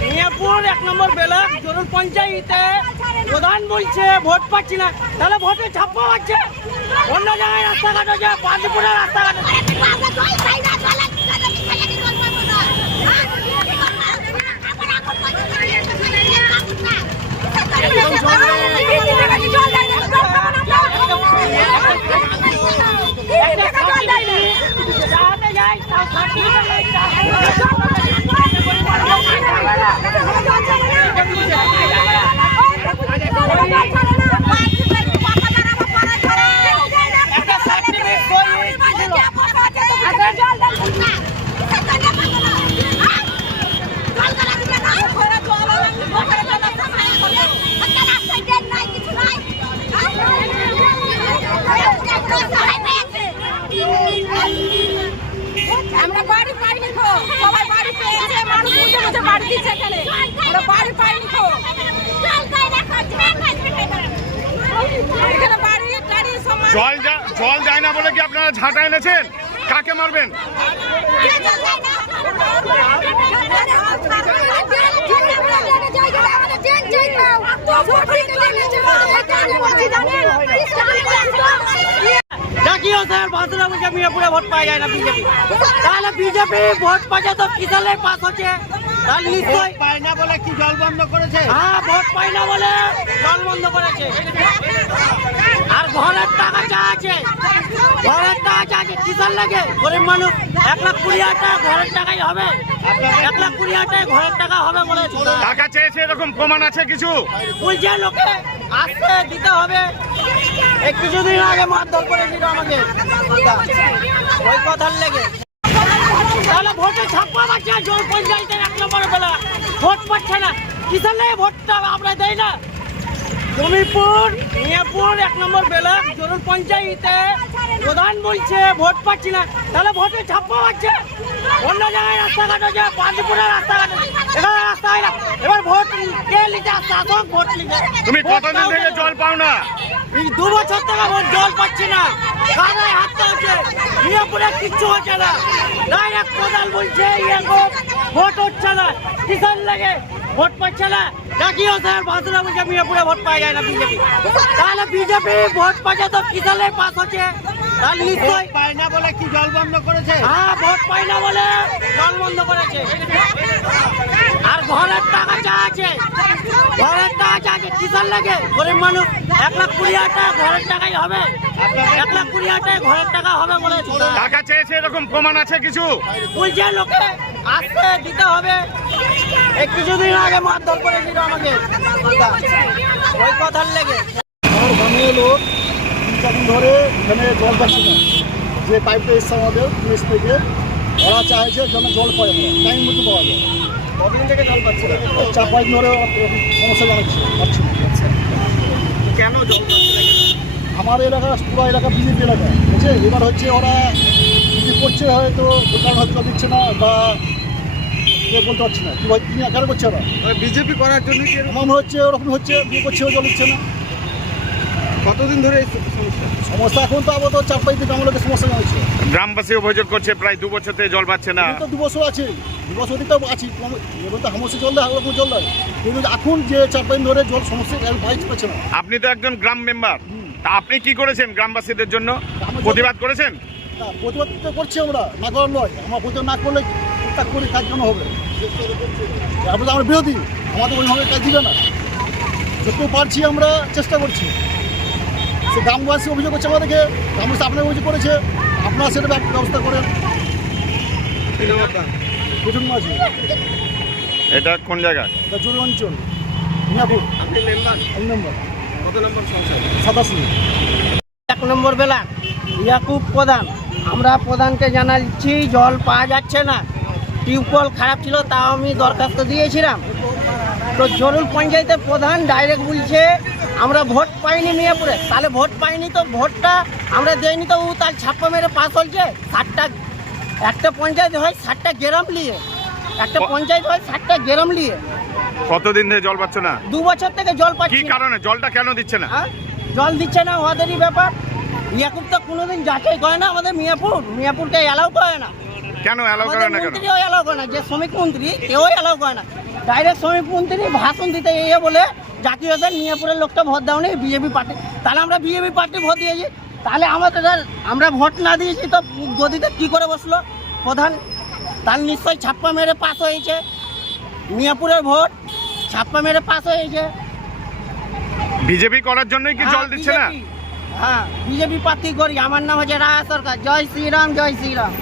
মিয়াপুর 1 নম্বর block জরুল পঞ্চায়েতে প্রধান বলছে ভোট পাচ্ছি না, তাহলে ভোটে ছাপ্পা পাচ্ছে। অন্য জায়গায় রাস্তাঘাট হচ্ছে, পাঁচপুরের রাস্তাঘাট আমরা বাড়ি পাইনি খো, সবাই বাড়ি পেয়েছে, মানুষ বুঝে বুঝে বাড়ি দিচ্ছে এখানে, আমরা বাড়ি পাইনি খো। এখানে বাড়ি গাড়ি সমাজ জল যায় না বলে কি আপনারা ঝাঁটা এনেছেন? কাকে মারবেন? ডাকিও স্যার, বাঁধরা বলছে মিয়াপুরে ভোট পাওয়া যায় না বিজেপি। তাহলে বিজেপি ভোট পাচ্ছে তো কি সালে পাস হচ্ছে? তাহলে নিশ্চয়ই পায় না বলে কি জল বন্ধ করেছে? হ্যাঁ, ভোট পায় না বলে জল বন্ধ করেছে। আর ঘরের টাকা চা আছে, ঘরের টাকা চা আছে, কিসার লাগে গরিব মানুষ 1,20,000 টাকা ঘরের টাকাই হবে, 1,20,000 টাকা ঘরের টাকা হবে বলে টাকা চেয়েছে, এরকম প্রমাণ আছে কিছু? বলছে লোকে আসতে দিতে হবে। এই কিছুদিন আগে মারধর করেছিল আমাকে ওই কথার লেগে। তাহলে ভোটে ছাপ্পা পাচ্ছে, জোর পঞ্চায়েতের 1 নম্বর বেলা ভোট পাচ্ছে না, কিসের লেগে ভোটটা আমরা দেই না? জমিপুর মিয়াপুর 1 নম্বর ব্লক জরুল পঞ্চায়েতে প্রধান বলছে ভোট পাচ্ছি না, তাহলে ভোটে ছাপ্পা পাচ্ছে। অন্য জায়গায় রাস্তাঘাট হচ্ছে, পাঁচপুরের রাস্তাঘাট, এখানে রাস্তা হয় না। এবার ভোট কে লিখে আসছে? আসক ভোট লিখে। তুমি কতদিন থেকে জল পাও না? 2 বছর থেকে ভোট জল পাচ্ছি না, কারায় হাতটা হচ্ছে, মিয়াপুরে কিচ্ছু হচ্ছে না। ডাইরেক্ট প্রধান বলছে ভোট হচ্ছে না, কিসের লাগে ভোট পাচ্ছে না? ডাকিও স্যার, বাঁধরা বলছে মিয়াপুরে ভোট পাওয়া যায় না বিজেপি। তাহলে বিজেপি ভোট পাচ্ছে তো কি সালে পাস হচ্ছে? তাহলে নিশ্চয়ই পায় না বলে কি জল বন্ধ করেছে? হ্যাঁ, ভোট পায় না বলে জল বন্ধ করেছে। আর ঘরের টাকা চা আছে, ঘরের টাকা চা আছে, কিসার লাগে গরিব মানুষ 1,20,000 টাকা ঘরের টাকাই হবে, 1,20,000 টাকা ঘরের টাকা হবে বলে টাকা চেয়েছে, এরকম প্রমাণ আছে কিছু? বলছে লোকে আসতে দিতে হবে। এই কিছুদিন আগে মারধর করেছিল আমাকে ওই কথার লেগে। আমার গ্রামের লোক 3-4 দিন ধরে এখানে জল পাচ্ছে না। যে পাইপটা এসছে আমাদের নিচ থেকে, ওরা চাইছে যেন জল পাওয়া যায়, টাইম মতো পাওয়া যায়। কতদিন থেকে জল পাচ্ছে না? 4-5 দিন ধরে সমস্যা জানাচ্ছে, পাচ্ছে না। কেন জল পাচ্ছে না? আমার এলাকা পুরো এলাকা বিজেপি এলাকা, বুঝছে? এবার হচ্ছে ওরা কি করছে, হয়তো কারণ হয়তো দিচ্ছে না বা বলতে পারছি না কি কেন করছে ওরা। বিজেপি করার জন্য আমার মনে হচ্ছে ওরকম হচ্ছে, বিয়ে করছে জল দিচ্ছে না। কতদিন ধরে এই সমস্যা? সমস্যা এখন তো আবার 4-5 দিন আমাদের সমস্যা জানাচ্ছে। গ্রামবাসী অভিযোগ করছে প্রায় 2 বছর থেকে জল পাচ্ছে না। তো 2 বছর আছে, 2 বছর দিকে আছি, এবার তো সমস্যা জল দেয়, ওরকম জল দেয়, কিন্তু এখন যে 4-5 দিন ধরে জল সমস্যা বাইক পাচ্ছে না। আপনি তো একজন গ্রাম মেম্বার, তা আপনি কি করেছেন গ্রামবাসীদের জন্য? প্রতিবাদ করেছেন? না, প্রতিবাদ তো করছি আমরা, না করার নয়। আমরা প্রতিবাদ না করলে তা করে কাজ কেন হবে? আমরা তো আমরা বিরোধী, আমাদের ওইভাবে কাজ দিবে না। যত পারছি আমরা চেষ্টা করছি। সে গ্রামবাসী অভিযোগ করছে আমাদেরকে, গ্রামবাসী আপনার অভিযোগ করেছে, আপনারা সেটা ব্যবস্থা করেন। প্রথম মাঝে এটা কোন জায়গা? জরুরি অঞ্চল মিয়াপুর। আপনি মেম্বার? এক নম্বর। কত নম্বর সংসদ? 87। 1 নম্বর বেলা ইয়াকুব প্রধান। আমরা প্রধানকে জানাচ্ছি জল পাওয়া যাচ্ছে না, টিউবওয়েল খারাপ ছিল, তাও আমি দরখাস্ত দিয়েছিলাম। তো জরুল পঞ্চায়েতের প্রধান ডাইরেক্ট বলছে আমরা ভোট পাইনি মিয়াপুরে। তাহলে ভোট পাইনি তো ভোটটা আমরা দেয়নি, তো ও তার ছাপ্পা মেরে পাস হচ্ছে। 60টা একটা পঞ্চায়েত হয়, 60টা গ্রাম নিয়ে একটা পঞ্চায়েত হয়, 60টা গ্রাম নিয়ে। কতদিন ধরে জল পাচ্ছে না? 2 বছর থেকে জল পাচ্ছি কি না। কারণে জলটা কেন দিচ্ছে না? জল দিচ্ছে না ওদেরই ব্যাপার। ইয়াকুব তো কোনোদিন যাচাই করে না আমাদের মিয়াপুরকে অ্যালাউ করে না। কেন অ্যালাউ করে না? কেন মন্ত্রীও অ্যালাউ করে না, যে শ্রমিক মন্ত্রী কেউ অ্যালাউ করে না। ডাইরেক্ট শ্রমিক মন্ত্রী ভাষণ দিতে গিয়ে বলে জাতীয়দের মিয়াপুরের লোকটা ভোট দাও নি বিজেপি পার্টি, তাহলে আমরা বিজেপি পার্টি ভোট দিয়েছি, তাহলে আমাদের আমরা ভোট না দিয়েছি তো গদিতে কি করে বসলো প্রধান? তার নিশ্চয়ই ছাপ্পা মেরে পাস হয়েছে, মিয়াপুরের ভোট ছাপ্পা মেরে পাস হয়েছে। বিজেপি করার জন্যই কি জল দিচ্ছে না? হ্যাঁ বিজেপি প্রার্থী করি, আমার নাম হচ্ছে রায়া সরকার। জয় শ্রীরাম, জয় শ্রীরাম।